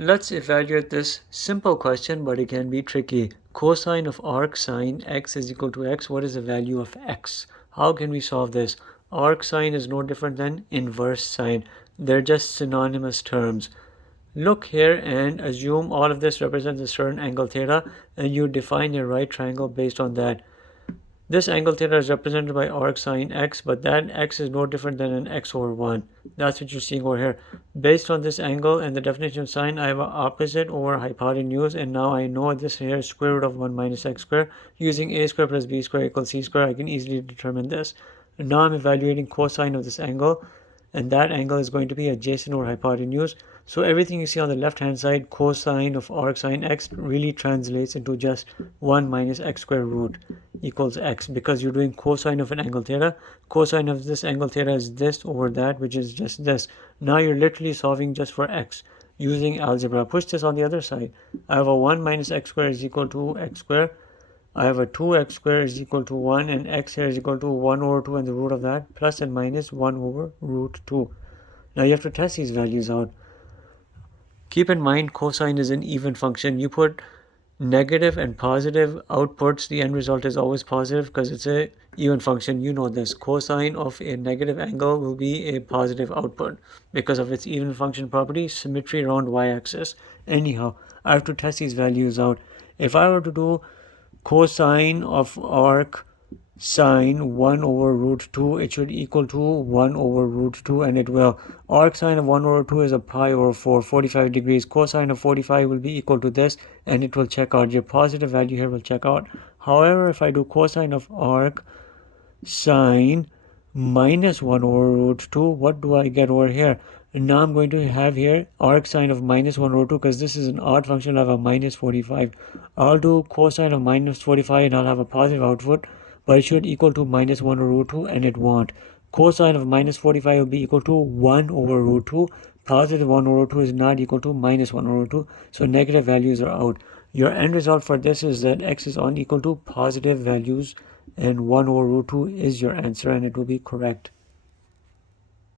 Let's evaluate this simple question, but it can be tricky. Cosine of arc sine x is equal to x. What is the value of x? How can we solve this? Arc sine is no different than inverse sine. They're just synonymous terms. Look here and assume all of this represents a certain angle theta, and you define a right triangle based on that. This angle theta is represented by arc sine x, but that x is no different than an x over 1. That's what you're seeing over here. Based on this angle and the definition of sine, I have an opposite over hypotenuse, and now I know this here is square root of 1 minus x squared. Using a squared plus b squared equals c squared, I can easily determine this. And now I'm evaluating cosine of this angle, and that angle is going to be adjacent over hypotenuse. So everything you see on the left hand side, cosine of arc sine x, really translates into just 1 minus x square root equals x, because you're doing cosine of an angle theta. Cosine of this angle theta is this over that, which is just this. Now you're literally solving just for x using algebra. Push this on the other side. I have a 1 minus x squared is equal to x squared. I have a 2x squared is equal to 1, and x here is equal to 1 over 2 and the root of that, plus and minus 1 over root 2. Now you have to test these values out. Keep in mind, cosine is an even function. You put negative and positive outputs, the end result is always positive because it's a even function. You know this. Cosine of a negative angle will be a positive output because of its even function property, symmetry around y-axis. Anyhow, I have to test these values out. If I were to do cosine of arc sine 1 over root 2, it should equal to 1 over root 2, and it will. Arc sine of 1 over 2 is a pi over 4, 45 degrees. Cosine of 45 will be equal to this, and it will check out. Your positive value here will check out. However, if I do cosine of arc sine minus 1 over root 2, what do I get over here? And now I'm going to have here arc sine of minus 1 over 2, because this is an odd function. I have a minus 45. I'll do cosine of minus 45 and I'll have a positive output, but it should equal to minus 1 over root 2, and it won't. Cosine of minus 45 will be equal to 1 over root 2. Positive 1 over 2 is not equal to minus 1 over 2, so negative values are out. Your end result for this is that x is unequal to positive values, and 1 over root 2 is your answer, and it will be correct.